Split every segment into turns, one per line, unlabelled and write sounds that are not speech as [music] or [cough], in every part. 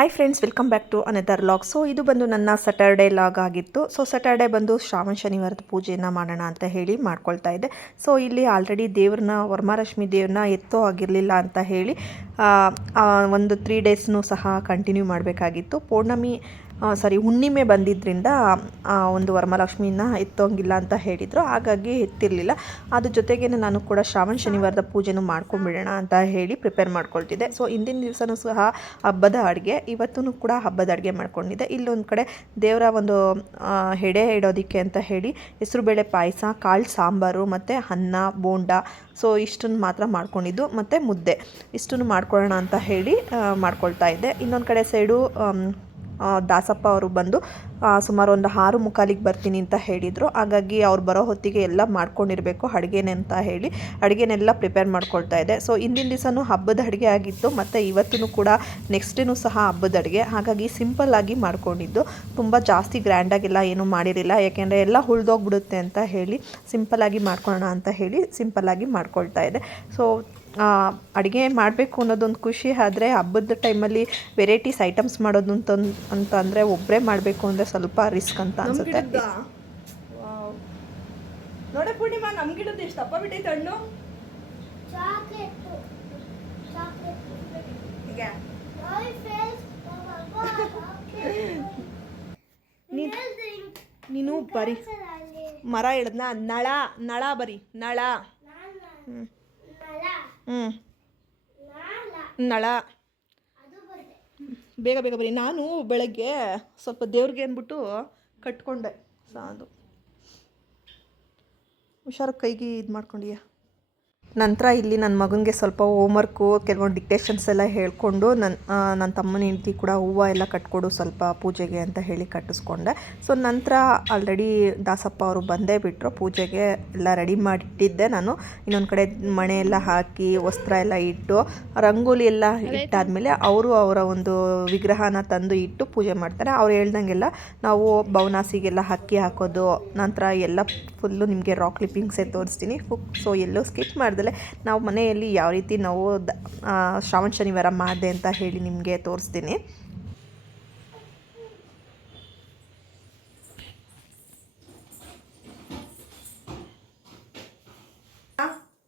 Hi friends welcome back to another vlog so ಇದು ಬಂದು ನನ್ನ ಸಟರ್ಡೇ ಲಾಗ್ ಆಗಿತ್ತು. ಸೊ ಸಟರ್ಡೇ ಬಂದು ಶ್ರಾವಣ ಶನಿವಾರದ ಪೂಜೆಯನ್ನು ಮಾಡೋಣ ಅಂತ ಹೇಳಿ ಮಾಡ್ಕೊಳ್ತಾ ಇದ್ದೆ. ಸೊ ಇಲ್ಲಿ ಆಲ್ರೆಡಿ ದೇವ್ರನ್ನ ವರಮಹಾಲಕ್ಷ್ಮಿ ದೇವ್ರನ್ನ ಎತ್ತೋ ಆಗಿರಲಿಲ್ಲ ಅಂತ ಹೇಳಿ ಒಂದು ತ್ರೀ ಡೇಸ್ನೂ ಸಹ ಕಂಟಿನ್ಯೂ ಮಾಡಬೇಕಾಗಿತ್ತು. ಪೌರ್ಣಮಿ ಸಾರಿ ಹುಣ್ಣಿಮೆ ಬಂದಿದ್ದರಿಂದ ಆ, ಒಂದು ವರಮಹಾಲಕ್ಷ್ಮಿನ ಎತ್ತೋಂಗಿಲ್ಲ ಅಂತ ಹೇಳಿದರು. ಹಾಗಾಗಿ ಎತ್ತಿರಲಿಲ್ಲ. ಅದ್ರ ಜೊತೆಗೆ ನಾನು ಕೂಡ ಶ್ರಾವಣ ಶನಿವಾರದ ಪೂಜೆನೂ ಮಾಡ್ಕೊಂಡ್ಬಿಡೋಣ ಅಂತ ಹೇಳಿ ಪ್ರಿಪೇರ್ ಮಾಡ್ಕೊಳ್ತಿದ್ದೆ. ಸೊ ಇಂದಿನ ದಿವಸನೂ ಸಹ ಹಬ್ಬದ ಅಡುಗೆ ಇವತ್ತೂ ಕೂಡ ಹಬ್ಬದ ಅಡುಗೆ ಮಾಡ್ಕೊಂಡಿದ್ದೆ. ಇಲ್ಲೊಂದು ಕಡೆ ದೇವರ ಒಂದು ಹೆಡೆ ಇಡೋದಕ್ಕೆ ಅಂತ ಹೇಳಿ ಹೆಸರುಬೇಳೆ ಪಾಯಸ ಕಾಳು ಸಾಂಬಾರು ಮತ್ತು ಅನ್ನ ಬೋಂಡ ಸೊ ಇಷ್ಟನ್ನು ಮಾತ್ರ ಮಾಡ್ಕೊಂಡಿದ್ದು. ಮತ್ತು ಮುದ್ದೆ ಇಷ್ಟನ್ನು ಮಾಡ್ಕೊಳ್ಳೋಣ ಅಂತ ಹೇಳಿ ಮಾಡ್ಕೊಳ್ತಾ ಇದ್ದೆ. ಇನ್ನೊಂದು ಕಡೆ ಸೈಡು ದಾಸಪ್ಪ ಅವರು ಬಂದು ಸುಮಾರು ಒಂದು ಆರು ಮುಕ್ಕಾಲಿಗೆ ಬರ್ತೀನಿ ಅಂತ ಹೇಳಿದರು. ಹಾಗಾಗಿ ಅವ್ರು ಬರೋ ಹೊತ್ತಿಗೆ ಎಲ್ಲ ಮಾಡ್ಕೊಂಡಿರಬೇಕು, ಅಡುಗೆನೆ ಅಂತ ಹೇಳಿ. ಅಡುಗೆನೆಲ್ಲ ಪ್ರಿಪೇರ್ ಮಾಡ್ಕೊಳ್ತಾ ಇದೆ. ಸೊ ಹಿಂದಿನ ದಿವಸನೂ ಹಬ್ಬದ ಅಡುಗೆ ಆಗಿತ್ತು, ಮತ್ತು ಇವತ್ತೂ ಕೂಡ ನೆಕ್ಸ್ಟ್ ಸಹ ಹಬ್ಬದ ಅಡುಗೆ. ಹಾಗಾಗಿ ಸಿಂಪಲ್ ಆಗಿ ಮಾಡ್ಕೊಂಡಿದ್ದು. ತುಂಬ ಜಾಸ್ತಿ ಗ್ರ್ಯಾಂಡಾಗೆಲ್ಲ ಏನೂ ಮಾಡಿರಲಿಲ್ಲ. ಯಾಕೆಂದರೆ ಎಲ್ಲ ಉಳ್ದೋಗ್ಬಿಡುತ್ತೆ ಅಂತ ಹೇಳಿ ಸಿಂಪಲ್ಲಾಗಿ ಮಾಡ್ಕೊಳ್ಳೋಣ ಅಂತ ಹೇಳಿ ಸಿಂಪಲ್ಲಾಗಿ ಮಾಡ್ಕೊಳ್ತಾ ಇದೆ. ಸೊ ಅಡುಗೆ ಮಾಡಬೇಕು ಅನ್ನೋದೊಂದು ಖುಷಿ ಆದರೆ ಹಬ್ಬದ ಟೈಮಲ್ಲಿ ವೆರೈಟೀಸ್ ಐಟಮ್ಸ್ ಮಾಡೋದು ಅಂತ ಅಂತ ಅಂದರೆ ಒಬ್ಬರೇ ಮಾಡಬೇಕು ಅಂದರೆ ಸ್ವಲ್ಪ ರಿಸ್ಕ್ ಅಂತ ಅನ್ಸುತ್ತೆ.
ನೋಡ ಪೂರ್ಣಿಮಾ ಎಷ್ಟು ಬಿಟ್ಟೈತೆ ಹಣ್ಣು?
ನೀನು ಬರಿ. ಮರ ಹಿಡ್ದನ ನಳ ನಳ ಬರಿ ನಳ. ಹ್ಞೂ ಹ್ಞೂ ನಳ. ಬೇಗ ಬೇಗ ಬರಿ ನಾನು ಬೆಳಗ್ಗೆ ಸ್ವಲ್ಪ ದೇವ್ರಿಗೆ ಅಂದ್ಬಿಟ್ಟು ಕಟ್ಕೊಂಡೆ. ಸಾ ಅದು ಹುಷಾರು ಕೈಗೆ ಇದು ಮಾಡ್ಕೊಂಡಿಯ? ನಂತರ ಇಲ್ಲಿ ನನ್ನ ಮಗನಿಗೆ ಸ್ವಲ್ಪ ಹೋಮ್ವರ್ಕು ಕೆಲವೊಂದು ಡಿಕ್ಟೇಷನ್ಸ್ ಎಲ್ಲ ಹೇಳಿಕೊಂಡು ನನ್ನ ನನ್ನ ತಮ್ಮನ ಹೆಂಡತಿ ಕೂಡ ಹೂವು ಎಲ್ಲ ಕಟ್ಕೊಡು ಸ್ವಲ್ಪ ಪೂಜೆಗೆ ಅಂತ ಹೇಳಿ ಕಟ್ಟಿಸ್ಕೊಂಡೆ. ಸೊ ನಂತರ ಆಲ್ರೆಡಿ ದಾಸಪ್ಪ ಅವರು ಬಂದೇ ಬಿಟ್ಟರು ಪೂಜೆಗೆ ಎಲ್ಲ ರೆಡಿ ಮಾಡಿಟ್ಟಿದ್ದೆ ನಾನು. ಇನ್ನೊಂದು ಕಡೆ ಮಣೆ ಎಲ್ಲ ಹಾಕಿ, ವಸ್ತ್ರ ಎಲ್ಲ ಇಟ್ಟು, ರಂಗೋಲಿ ಎಲ್ಲ ಇಟ್ಟಾದಮೇಲೆ ಅವರು ಅವರ ಒಂದು ವಿಗ್ರಹನ ತಂದು ಇಟ್ಟು ಪೂಜೆ ಮಾಡ್ತಾರೆ. ಅವ್ರು ಹೇಳ್ದಂಗೆಲ್ಲ ನಾವು ಬವನಾಸಿಗೆಲ್ಲ ಅಕ್ಕಿ ಹಾಕೋದು, ನಂತರ ಎಲ್ಲ ಫುಲ್ಲು ನಿಮಗೆ ರಾಕ್ ಕ್ಲಿಪ್ಪಿಂಗ್ಸೇ ತೋರಿಸ್ತೀನಿ. ಸೊ ಎಲ್ಲೂ ಸ್ಕಿಪ್ ಮಾಡ್ದಲೆ ನಾವು ಮನೆಯಲ್ಲಿ ಯಾವ ರೀತಿ ನಾವು ಶ್ರಾವಣ ಶನಿವಾರ ಮಾಡಿದೆ ಅಂತ ಹೇಳಿ ನಿಮಗೆ ತೋರಿಸ್ತೀನಿ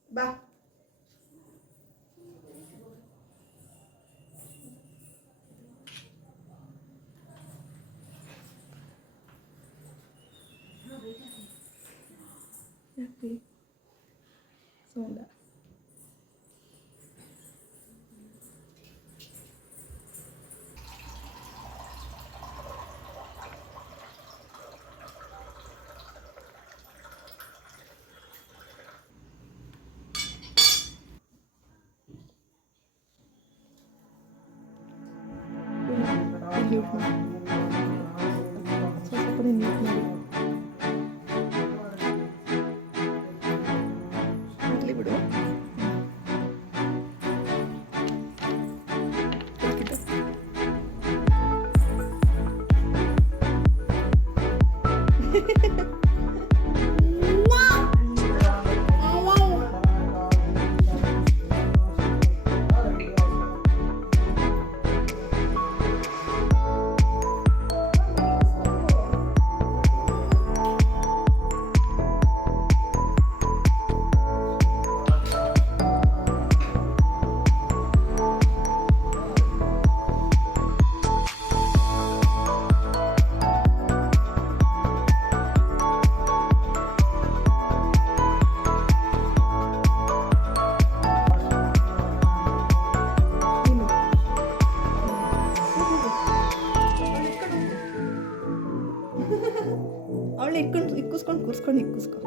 ಬಾ
ಸೌಂಡ
ಸ್ವಲ್ಪ ニ
ックスか。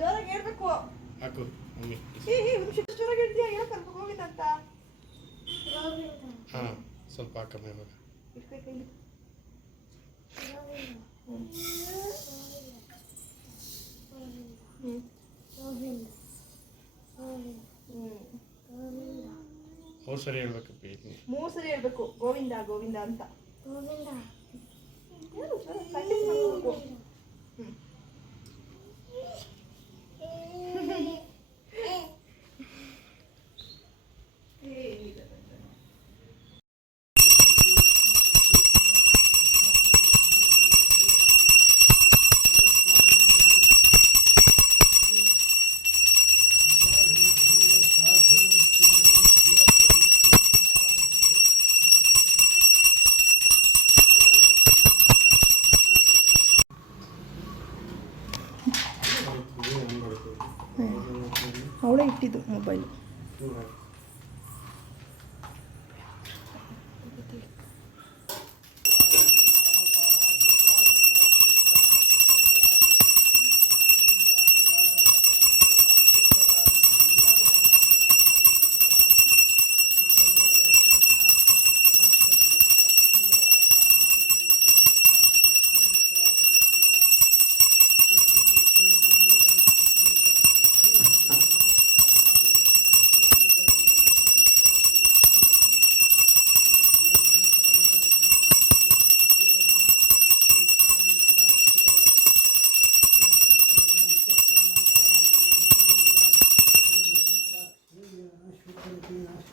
ಜೋರಾಗಿ ಹೇಳ್ಬೇಕು.
ಹಾಕು ಮಮ್ಮಿ
ಏ ಏ ಒಂದು ಜೋರಾಗಿ ಹೇಳ್ತೀಯ? ಹೇಳ ಸ್ವಲ್ಪ ಗೋವಿಂದ ಅಂತ.
ಗೋವಿಂದ
ಹಾಂ ಸ್ವಲ್ಪ ಹಾಕಮ್ಮ ಇವಾಗ. ಅವ್ರು ಸರಿ ಹೇಳ್ಬೇಕಪ್ಪ ಇಲ್ಲಿ
ಮೂರು ಸರಿ ಹೇಳ್ಬೇಕು. ಗೋವಿಂದ ಗೋವಿಂದ ಅಂತ.
ಗೋವಿಂದ.
ಹ್ಞೂ
Mm-hmm. [laughs]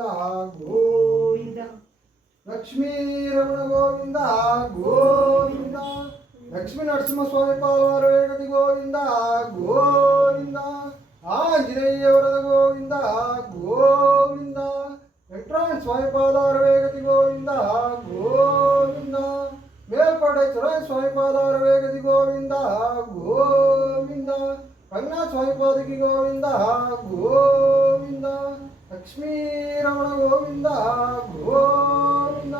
ಗೋವಿಂದ. ಗೋವಿಂದ ಲಕ್ಷ್ಮೀ ರಮಣ ಗೋವಿಂದ ಗೋವಿಂದ. ಲಕ್ಷ್ಮೀ ನರಸಿಂಹಸ್ವಾಮಿ ಪಾಲ್ವಾರ ವೇಗದಿ ಗೋವಿಂದ ಗೋವಿಂದ. ಆಂಜನೇಯ ವರದ ಗೋವಿಂದ ಗೋವಿಂದ. ವೆಂಕಟರಾಯಣ ಸ್ವಾಮಿ ಪಾದಾರ ವೇಗದಿ ಗೋವಿಂದ ಗೋವಿಂದ. ಮೇಲ್ಪಡೆ ಚುರಾಯ ಸ್ವಾಮಿ ಪಾದಾರ ವೇಗದಿ ಗೋವಿಂದ ಗೋವಿಂದ. ರಂಗನಾಥ ಸ್ವಾಮಿ ಪಾದಕಿ ಗೋವಿಂದ ಗೋವಿಂದ. ಲಕ್ಷ್ಮೀ ರಮಣ ಗೋವಿಂದ ಗೋವಿಂದ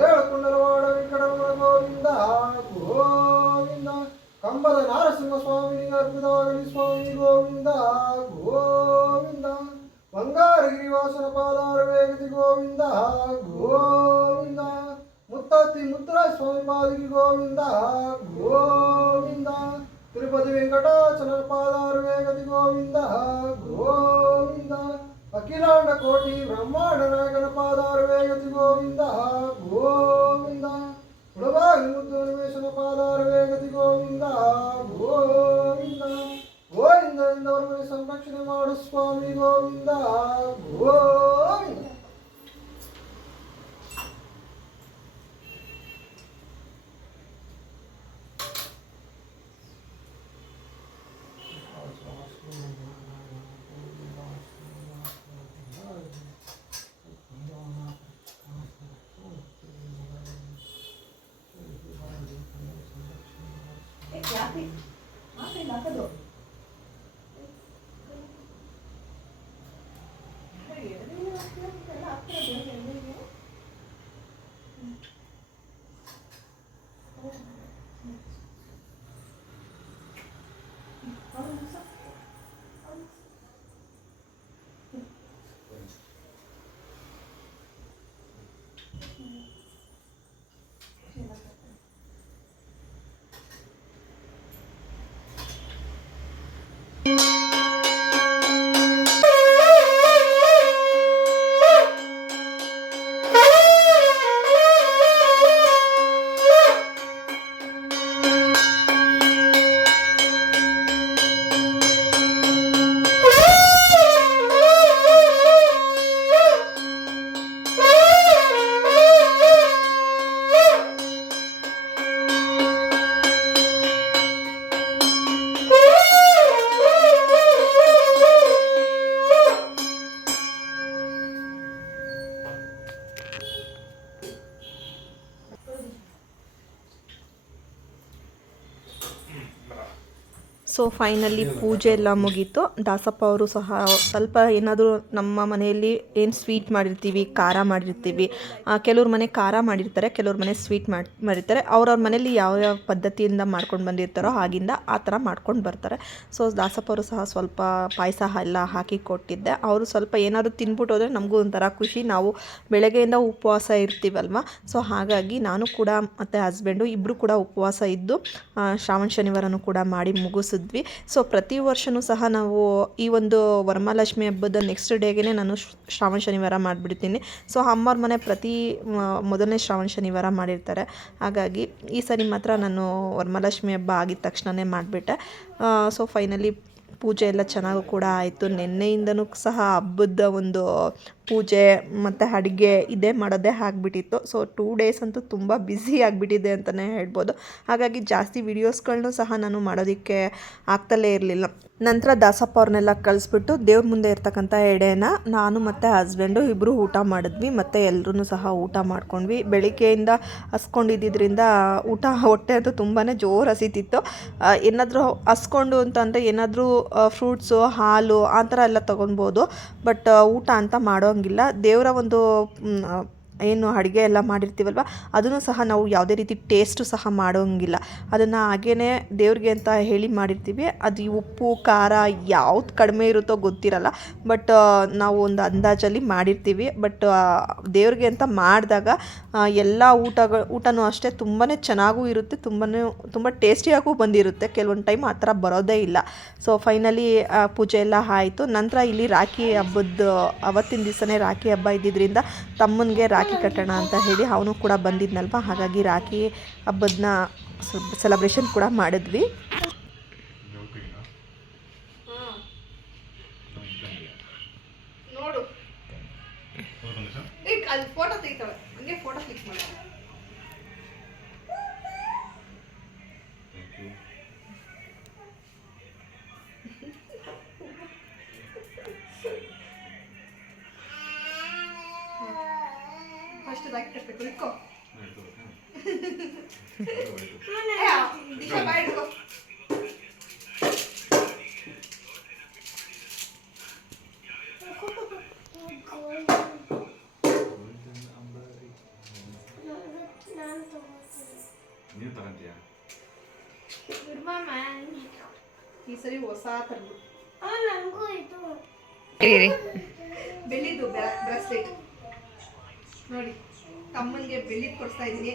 ಏಳು ಕುಂಡಲವಾಡ ವೆಂಕಟರಮಣ ಗೋವಿಂದ ಗೋವಿಂದ ಕಂಬದ ನಾರಸಿಂಹ ಸ್ವಾಮಿನಿಗೆ ಅರ್ಪಿತವಾಗಲಿ ಸ್ವಾಮಿ ಗೋವಿಂದ ಗೋವಿಂದ ಬಂಗಾರಗಿರಿ ವಾಸನ ಪಾದಾರ ವೇಗದಿ ಗೋವಿಂದ ಗೋವಿಂದ ಮುತ್ತತ್ತಿ ಮುತ್ತರಾಯ ಸ್ವಾಮಿ ಪಾದಿಗೆ ಗೋವಿಂದ ಗೋವಿಂದ ತಿರುಪತಿ ವೆಂಕಟಾಚಲ ಪಾದಾರ ವೇಗದಿ ಗೋವಿಂದ ಗೋವಿಂದ ಅಖಿಲಾಂಡ ಕೋಟಿ ಬ್ರಹ್ಮಾಂಡ ನಾಯಕನ ಪಾದಾರ ವೇಗದಿ ಗೋವಿಂದ. ಗೋವಿಂದ. ಹುಳವಾಗಿ ಮುದ್ದು ನಿವೇಶನ ಪಾದಾರ ವೇಗದಿ ಗೋವಿಂದ. ಗೋವಿಂದ. ಗೋವಿಂದ ಇಂದವರ ಸಂರಕ್ಷಣೆ ಮಾಡು ಸ್ವಾಮಿ ಗೋವಿಂದ. ಗೋವಿಂದ.
ಸೊ ಫೈನಲಿ ಪೂಜೆ ಎಲ್ಲ ಮುಗೀತು. ದಾಸಪ್ಪ ಅವರು ಸಹ ಸ್ವಲ್ಪ ಏನಾದರೂ ನಮ್ಮ ಮನೆಯಲ್ಲಿ ಏನು ಸ್ವೀಟ್ ಮಾಡಿರ್ತೀವಿ ಖಾರ ಮಾಡಿರ್ತೀವಿ ಕೆಲವ್ರ ಮನೆ ಖಾರ ಮಾಡಿರ್ತಾರೆ ಕೆಲವ್ರ ಮನೆ ಸ್ವೀಟ್ ಮಾಡಿ ಮಾಡಿರ್ತಾರೆ. ಅವ್ರವ್ರ ಮನೆಯಲ್ಲಿ ಯಾವ ಯಾವ ಪದ್ಧತಿಯಿಂದ ಮಾಡ್ಕೊಂಡು ಬಂದಿರ್ತಾರೋ ಆಗಿಂದ ಆ ಥರ ಮಾಡ್ಕೊಂಡು ಬರ್ತಾರೆ. ಸೊ ದಾಸಪ್ಪ ಅವರು ಸಹ ಸ್ವಲ್ಪ ಪಾಯಸ ಎಲ್ಲ ಹಾಕಿ ಕೊಟ್ಟಿದ್ದೆ. ಅವರು ಸ್ವಲ್ಪ ಏನಾದರೂ ತಿನ್ಬಿಟ್ಟು ಹೋದರೆ ನಮಗೂ ಒಂಥರ ಖುಷಿ. ನಾವು ಬೆಳಗ್ಗೆಯಿಂದ ಉಪವಾಸ ಇರ್ತೀವಲ್ವ? ಸೊ ಹಾಗಾಗಿ ನಾನು ಕೂಡ ಮತ್ತು ಹಸ್ಬೆಂಡು ಇಬ್ಬರು ಕೂಡ ಉಪವಾಸ ಇದ್ದು ಶ್ರಾವಣ ಶನಿವಾರನೂ ಕೂಡ ಮಾಡಿ ಮುಗಿಸಿದ್ವಿ. ಸೊ ಪ್ರತಿ ವರ್ಷವೂ ಸಹ ನಾವು ಈ ಒಂದು ವರಮಹಾಲಕ್ಷ್ಮಿ ಹಬ್ಬದ ನೆಕ್ಸ್ಟ್ ಡೇಗೆ ನಾನು ಶ್ರ- ಶ್ರಾವಣ ಶನಿವಾರ ಮಾಡಿಬಿಡ್ತೀನಿ. ಸೊ ಅಮ್ಮವ್ರ ಮನೆ ಪ್ರತಿ ಮೊದಲನೇ ಶ್ರಾವಣ ಶನಿವಾರ ಮಾಡಿರ್ತಾರೆ. ಹಾಗಾಗಿ ಈ ಸರಿ ಮಾತ್ರ ನಾನು ವರಮಹಾಲಕ್ಷ್ಮಿ ಹಬ್ಬ ಆಗಿದ ತಕ್ಷಣವೇ ಮಾಡಿಬಿಟ್ಟೆ. ಸೊ ಫೈನಲಿ ಪೂಜೆ ಎಲ್ಲ ಚೆನ್ನಾಗೂ ಕೂಡ ಆಯಿತು. ನಿನ್ನೆಯಿಂದನೂ ಸಹ ಹಬ್ಬದ ಒಂದು ಪೂಜೆ ಮತ್ತು ಅಡುಗೆ ಇದೇ ಮಾಡೋದೇ ಆಗ್ಬಿಟ್ಟಿತ್ತು. ಸೊ ಟೂ ಡೇಸ್ ಅಂತೂ ತುಂಬ ಬ್ಯುಸಿ ಆಗಿಬಿಟ್ಟಿದೆ ಅಂತಲೇ ಹೇಳ್ಬೋದು. ಹಾಗಾಗಿ ಜಾಸ್ತಿ ವೀಡಿಯೋಸ್ಗಳನ್ನೂ ಸಹ ನಾನು ಮಾಡೋದಕ್ಕೆ ಆಗ್ತಲೇ ಇರಲಿಲ್ಲ. ನಂತರ ದಾಸಪ್ಪ ಅವ್ರನ್ನೆಲ್ಲ ಕಳಿಸ್ಬಿಟ್ಟು ದೇವ್ರ ಮುಂದೆ ಇರ್ತಕ್ಕಂಥ ಎಡೆನ ನಾನು ಮತ್ತು ಹಸ್ಬೆಂಡು ಇಬ್ಬರು ಊಟ ಮಾಡಿದ್ವಿ. ಮತ್ತು ಎಲ್ಲರೂ ಸಹ ಊಟ ಮಾಡ್ಕೊಂಡ್ವಿ. ಬೆಳಿಗ್ಗೆಯಿಂದ ಹಸ್ಕೊಂಡಿದ್ದರಿಂದ ಊಟ ಹೊಟ್ಟೆ ಅಂತೂ ತುಂಬಾ ಜೋರು ಹಸಿತಿತ್ತು. ಏನಾದರೂ ಹಸ್ಕೊಂಡು ಅಂತಂದರೆ ಏನಾದರೂ ಫ್ರೂಟ್ಸು ಹಾಲು ಆ ಥರ ಎಲ್ಲ ತೊಗೊಬೋದು ಬಟ್ ಊಟ ಅಂತ ಮಾಡೋಂಗಿಲ್ಲ ದೇವರ ಒಂದು ಏನು ಅಡುಗೆ ಎಲ್ಲ ಮಾಡಿರ್ತೀವಲ್ವ, ಅದನ್ನು ಸಹ ನಾವು ಯಾವುದೇ ರೀತಿ ಟೇಸ್ಟು ಸಹ ಮಾಡೋಂಗಿಲ್ಲ. ಅದನ್ನು ಹಾಗೇ ದೇವ್ರಿಗೆ ಅಂತ ಹೇಳಿ ಮಾಡಿರ್ತೀವಿ. ಅದು ಉಪ್ಪು, ಖಾರ ಯಾವ್ದು ಕಡಿಮೆ ಇರುತ್ತೋ ಗೊತ್ತಿರಲ್ಲ ಬಟ್ ನಾವು ಒಂದು ಅಂದಾಜಲ್ಲಿ ಮಾಡಿರ್ತೀವಿ. ಬಟ್ ದೇವ್ರಿಗೆ ಅಂತ ಮಾಡಿದಾಗ ಎಲ್ಲ ಊಟಗಳು ಊಟನೂ ಅಷ್ಟೇ ತುಂಬಾ ಚೆನ್ನಾಗೂ ಇರುತ್ತೆ ತುಂಬಾ ತುಂಬ ಟೇಸ್ಟಿಯಾಗೂ ಬಂದಿರುತ್ತೆ. ಕೆಲವೊಂದು ಟೈಮ್ ಆ ಥರ ಬರೋದೇ ಇಲ್ಲ. ಸೊ ಫೈನಲಿ ಪೂಜೆ ಎಲ್ಲ ಆಯಿತು. ನಂತರ ಇಲ್ಲಿ ರಾಖಿ ಹಬ್ಬದ ಅವತ್ತಿನ ದಿವಸನೇ ರಾಖಿ ಹಬ್ಬ ಇದ್ದಿದ್ದರಿಂದ ತಮ್ಮನಿಗೆ ರಾಖಿ ಕಟ್ಟೋಣ ಅಂತ ಹೇಳಿ ಅವನು ಕೂಡ ಬಂದಿದ್ನಲ್ವ? ಹಾಗಾಗಿ ರಾಖಿ ಹಬ್ಬದನ್ನ ಸೆಲೆಬ್ರೇಷನ್ ಕೂಡ ಮಾಡಿದ್ವಿ.
ಈ ಸರಿ ಹೊಸ ತರದು
ನನಗೂ ಇದು
ಬೆಳ್ಳಿದು ಬ್ರಾಸ್ಲೆಟ್. ನೋಡಿ ತಮ್ಮನಿಗೆ ಬೆಳ್ಳಿ ಕೊಡ್ತಾ ಇದ್ದೀನಿ.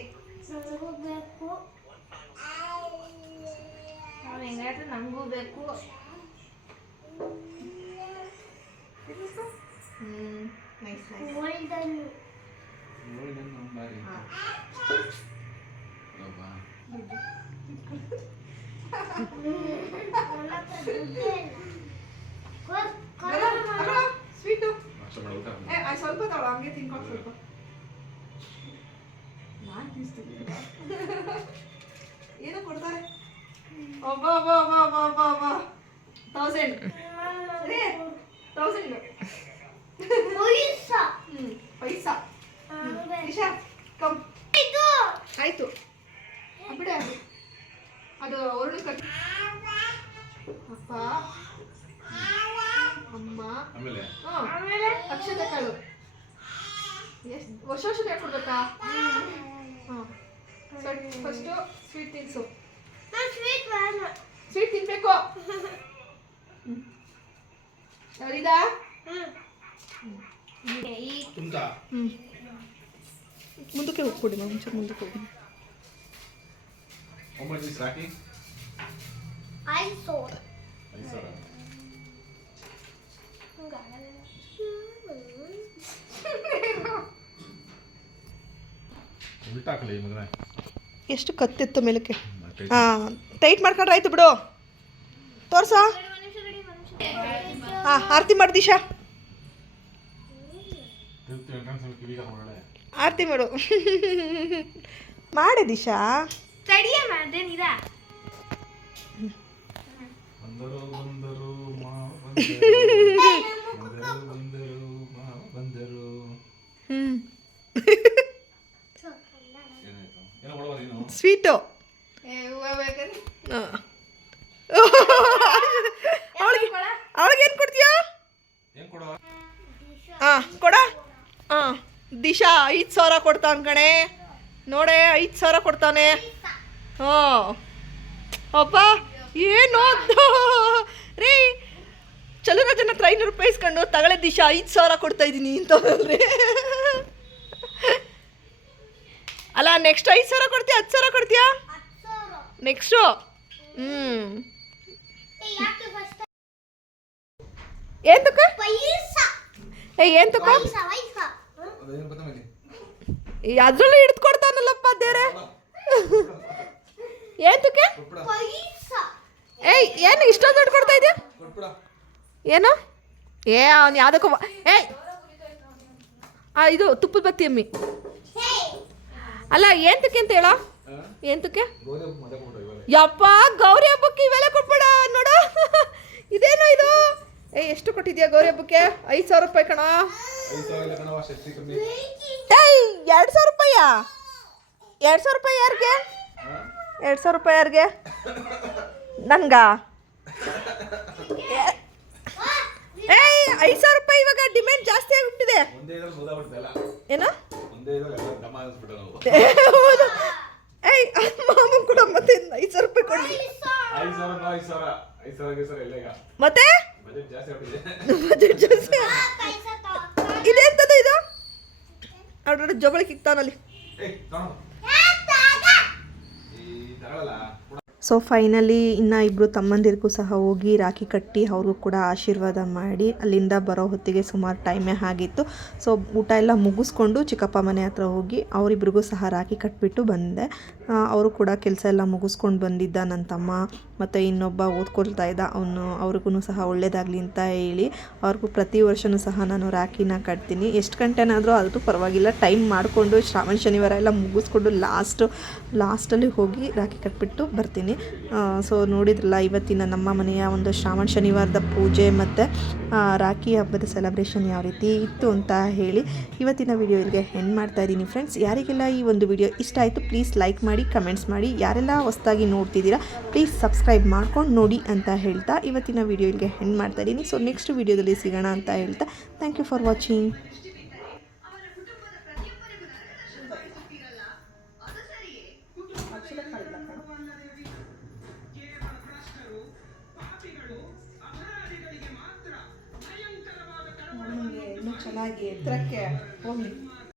ಹೆಂಗಾದ್ರೆ ನನಗೂ ಬೇಕು.
ಹ್ಮ್ ಸ್ವೀಟು ಸ್ವಲ್ಪ ತಗೊಳ ಹಂಗೆ ತಿನ್ಕೊಂಡು ಸ್ವಲ್ಪ. ಏನೋ ಕೊಡ್ತಾರೆ? ಒಬ್ಬ ಒಬ್ಬ ಒಬ್ಬ ಒಬ್ಬ ಒಬ್ಬ ಒಬ್ಬ. ತೌಸಂಡ್ ಏ ತೌಸಂಡ್ ಪೈಸಾ. ನಿಶಾ ಕಮ್ ಆಯ್ತು. ಅದು ಅವಳು ಕಟ್ ಅಪ್ಪ. ಅಮ್ಮ.
ಆಮೇಲೆ?
ಆಮೇಲೆ
ಅಕ್ಷತೆ ಕಾಳು. ಎಷ್ಟು ವರ್ಷ ವರ್ಷ ಹೇಳ್ಕೊಡ್ಬೇಕಾ? ಹಾಂ ಫಸ್ಟು ಸ್ವೀಟ್ ತಿನ್ಸು.
ನಾನು ಸ್ವೀಟ್.
ಸ್ವೀಟ್ ತಿನ್ಬೇಕು. ಸರಿದಾ?
ಮುಂದಕ್ಕೆ ಹೋಗ್ಬಿಡಿ ಮುಂಚೆ ಮುಂದಕ್ಕೆ ಹೋಗಿ
ಒಂಬತ್ತು ದಿವಸ ರಾಕಿ
ಐದು ಸಾವಿರ.
ಐದು ಸಾವಿರ ಉಲ್ಟಾಕಲಿ ಮಗನ?
ಎಷ್ಟು ಕತ್ತಿತ್ತು ಮೇಲಕ್ಕೆ? ಹಾಂ ಟೈಟ್ ಮಾಡ್ಕೊಂಡ್ರೆ ಆಯ್ತು ಬಿಡು. ತೋರ್ಸ. ಹಾಂ ಆರತಿ ಮಾಡಿ ದಿಶಾ. ಆರತಿ ಮಾಡು. [laughs] ಮಾಡೆ ದಿಶಾ.
ತಡಿಯಮ್ಮ ಅದೇನಿದ
ಬಂದರು
ಸ್ವೀಟು. ಅವಳಿಗೆ ಅವಳಿಗೆ ಏನು ಕೊಡ್ತೀಯಾ? ಹಾಂ ಕೊಡ. ಹಾಂ. ದಿಶಾ ಐದು ಸಾವಿರ ಕೊಡ್ತಾನೆ ಕಣೆ. ನೋಡೆ ಐದು ಸಾವಿರ ಕೊಡ್ತಾನೆ. ಹಾಂ ಅಪ್ಪ ಏನು? ರೀ ಚಲುರಾಜನ ಹತ್ರ ಐನೂರು ರೂಪಾಯಿ ಇಸ್ಕೊಂಡು ತಗಳೆ ದಿಶಾ ಐದು ಸಾವಿರ ಕೊಡ್ತಾ ಇದ್ದೀನಿ ಅಂತಂದ್ರೆ ಅಲ್ಲ ನೆಕ್ಸ್ಟ್ ಐದು ಸಾವಿರ ಕೊಡ್ತೀಯ ಹತ್ತು ಸಾವಿರ ಕೊಡ್ತೀಯಾ? ನೆಕ್ಸ್ಟು ಹ್ಞೂ ಏನು ತಕ್ಕ ಏ ಏನು ತಕ್ಕ ಅದರಲ್ಲೂ ಹಿಡಿದು ಕೊಡ್ತಾನಲ್ಲಪ್ಪ ದೇರೆ ಏನು ತಕ್ಕೆ ಏಯ್ ಏನು ಇಷ್ಟೊಂದು ದುಡ್ಡು ಕೊಡ್ತಾ ಇದೆಯಾ? ಏನು? ಏ ಅವ್ನು ಯಾವುದಕ್ಕೂ ಏಯ್ ಆ ಇದು ತುಪ್ಪದ ಬತ್ತಿ ಅಮ್ಮಿ ಅಲ್ಲ ಏಂತಕ್ಕೆ ಅಂತ ಹೇಳ? ಏಂತಕ್ಕೆ? ಯಪ್ಪ ಗೌರಿ ಹಬ್ಬಕ್ಕೆ ಇವೆಲ್ಲ ಕೊಟ್ಬೇಡ ನೋಡು. ಇದೇನು ಇದು? ಏ ಎಷ್ಟು ಕೊಟ್ಟಿದ್ಯಾ ಗೌರಿ ಹಬ್ಬಕ್ಕೆ? ಐದು ಸಾವಿರ ರೂಪಾಯಿ ಕಣ. ಎರಡು ಸಾವಿರ ರೂಪಾಯಾ? ಎರಡು ಸಾವಿರ ರೂಪಾಯಿ ಯಾರಿಗೆ? ಎರಡು ಸಾವಿರ ರೂಪಾಯಿ ಯಾರಿಗೆ? ನನ್ಗ ಏಯ್ ಐದು ಸಾವಿರ ರೂಪಾಯಿ ಇವಾಗ ಡಿಮ್ಯಾಂಡ್ ಜಾಸ್ತಿ ಆಗಿಬಿಟ್ಟಿದೆ. ಏನು? ಹೌದು. ಏಯ್ ಮಾಮನ್ ಕೂಡ ಮತ್ತೆ ಐದು ಸಾವಿರ ರೂಪಾಯಿ ಕೊಡಿ ಮತ್ತೆ?
ಬಜೆಟ್ ಜಾಸ್ತಿ
ತಾ
ಇದೆಂತದು ಇದು? ಅವ್ರ ಜೊಬಳಿಗೆ ಇಕ್ತಾನಲ್ಲಿ
ಏಯ್ ತಗೊಂಡು ಈ ತಗೊಳಲ್ಲ ಕೊಡ
ಸೊ ಫೈನಲಿ ಇನ್ನು ಇಬ್ಬರು ತಮ್ಮಂದಿರಿಗೂ ಸಹ ಹೋಗಿ ರಾಖಿ ಕಟ್ಟಿ ಅವ್ರಿಗೂ ಕೂಡ ಆಶೀರ್ವಾದ ಮಾಡಿ ಅಲ್ಲಿಂದ ಬರೋ ಹೊತ್ತಿಗೆ ಸುಮಾರು ಟೈಮೇ ಆಗಿತ್ತು. ಸೊ ಊಟ ಎಲ್ಲ ಮುಗಿಸ್ಕೊಂಡು ಚಿಕ್ಕಪ್ಪ ಮನೆ ಹತ್ರ ಹೋಗಿ ಅವರಿಬ್ರಿಗೂ ಸಹ ರಾಖಿ ಕಟ್ಬಿಟ್ಟು ಬಂದೆ. ಅವರು ಕೂಡ ಕೆಲಸ ಎಲ್ಲ ಮುಗಿಸ್ಕೊಂಡು ಬಂದಿದ್ದ ನನ್ನ ತಮ್ಮ. ಮತ್ತು ಇನ್ನೊಬ್ಬ ಓದ್ಕೊಳ್ತಾ ಇದ್ದ, ಅವನು ಅವ್ರಿಗೂ ಸಹ ಒಳ್ಳೇದಾಗಲಿ ಅಂತ ಹೇಳಿ ಅವ್ರಿಗೂ ಪ್ರತಿ ವರ್ಷವೂ ಸಹ ನಾನು ರಾಖಿನ ಕಟ್ತೀನಿ. ಎಷ್ಟು ಗಂಟೆನಾದರೂ ಅದು ಪರವಾಗಿಲ್ಲ ಟೈಮ್ ಮಾಡಿಕೊಂಡು ಶ್ರಾವಣ, ಶನಿವಾರ ಎಲ್ಲ ಮುಗಿಸ್ಕೊಂಡು ಲಾಸ್ಟು ಲಾಸ್ಟಲ್ಲಿ ಹೋಗಿ ರಾಖಿ ಕಟ್ಬಿಟ್ಟು ಬರ್ತೀನಿ. ಸೊ ನೋಡಿದ್ರಲ್ಲ, ಇವತ್ತಿನ ನಮ್ಮ ಮನೆಯ ಒಂದು ಶ್ರಾವಣ, ಶನಿವಾರದ ಪೂಜೆ ಮತ್ತು ರಾಖಿ ಹಬ್ಬದ ಸೆಲೆಬ್ರೇಷನ್ ಯಾವ ರೀತಿ ಇತ್ತು ಅಂತ ಹೇಳಿ ಇವತ್ತಿನ ವಿಡಿಯೋ ಇಲ್ಲಿಗೆ ಹೆಣ್ಣು ಮಾಡ್ತಾ ಇದ್ದೀನಿ ಫ್ರೆಂಡ್ಸ್ ಯಾರಿಗೆಲ್ಲ ಈ ಒಂದು ವಿಡಿಯೋ ಇಷ್ಟ ಆಯಿತು ಪ್ಲೀಸ್ ಲೈಕ್ ಮಾಡಿ ಕಮೆಂಟ್ಸ್ ಮಾಡಿ. ಯಾರೆಲ್ಲ ಹೊಸ್ದಾಗಿ ನೋಡ್ತಿದ್ದೀರಾ ಪ್ಲೀಸ್ ಸಬ್ಸ್ಕ್ರೈಬ್ ಮಾಡ್ಕೊಂಡು ನೋಡಿ ಅಂತ ಹೇಳ್ತಾ ಇವತ್ತಿನ ವಿಡಿಯೋ ಇಲ್ಲಿಗೆ ಹೆಂಡ್ ಮಾಡ್ತಾ ಇದ್ದೀನಿ. ಸೊ ನೆಕ್ಸ್ಟ್ ವಿಡಿಯೋದಲ್ಲಿ ಸಿಗೋಣ ಅಂತ ಹೇಳ್ತಾ ಥ್ಯಾಂಕ್ ಯು ಫಾರ್ ವಾಚಿಂಗ್ ಚೆನ್ನಾಗಿ ಎತ್ತರಕ್ಕೆ ಹೋಗಿ